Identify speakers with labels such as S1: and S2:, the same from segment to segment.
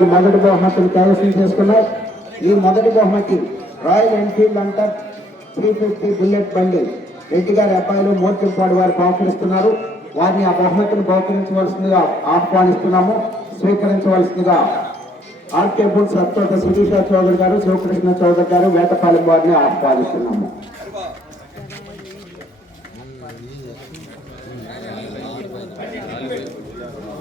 S1: వారికి మొదటి బహుమతిని కైవసం చేసుకున్నారు ఈ మొదటి బహుమతి Royal Enfield Hunter. Three fifty bullet బండి. రెడ్డి గారి అబ్బాయిలు మోర్చింపాడు వారు బహుకరిస్తున్నారు. వారిని ఆ బహుమతిని బహుకరించవలసిందిగా ఆహ్వానిస్తున్నాము. స్వీకరించవలసిందిగా ఆర్కే బుల్ సత్తోట శిరీష చౌదరి గారు శివకృష్ణ చౌదరి గారు వేటపాలెం వారిని ఆహ్వానిస్తున్నాము.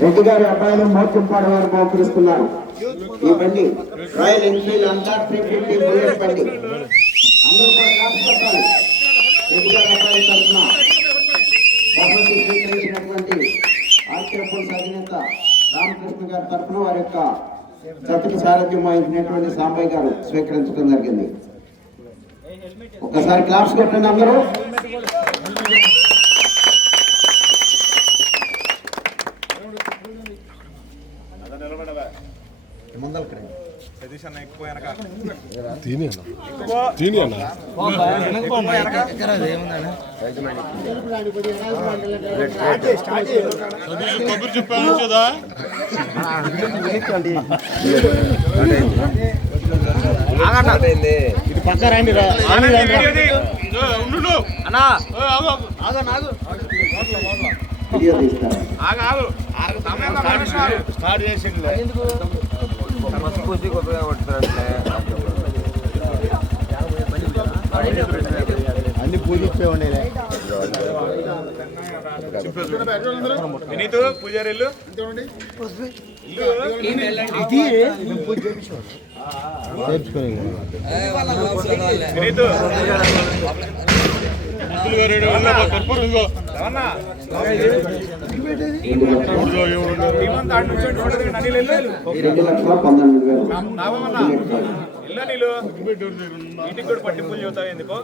S1: రెడ్డి గారి అబ్బాయిలు మోర్చింపాడు వారు బహుకరిస్తున్నారు ఈ బండి Royal Enfield Hunter three fifty bullet బండి. అందరూ కూడా రెడ్డి గారి అబ్బాయిల తరఫున బహుమతి స్వీకరించినటువంటి ఆర్కే అధినేత రామకృష్ణ గారి తరఫున వారి యొక్క జతకి సారథ్యం వహించినటువంటి సాంబయ్య గారు స్వీకరించడం జరిగింది. ఒకసారి క్లాప్స్ కొట్టండి అందరూ.
S2: సతీష్ అన్న ఎక్కువ వెనక.
S3: తిని అన్న. తిని అన్న. కొబ్బరి చెప్పాను కదా ఉండు
S2: అన్నా
S1: వీడియో తీస్తారు
S2: ఆగు. ఆగు ఆగు.
S4: కొట్టుకున్నట్లే
S5: అన్ని పూజించే ఉండేలే.
S2: వినీత్ పూజారి ఇల్లు వినీత్.
S3: కర్పూరం
S1: రెండు లక్షల వేలు
S2: ఇంటికి కూడా పట్టింపులు ఎందుకో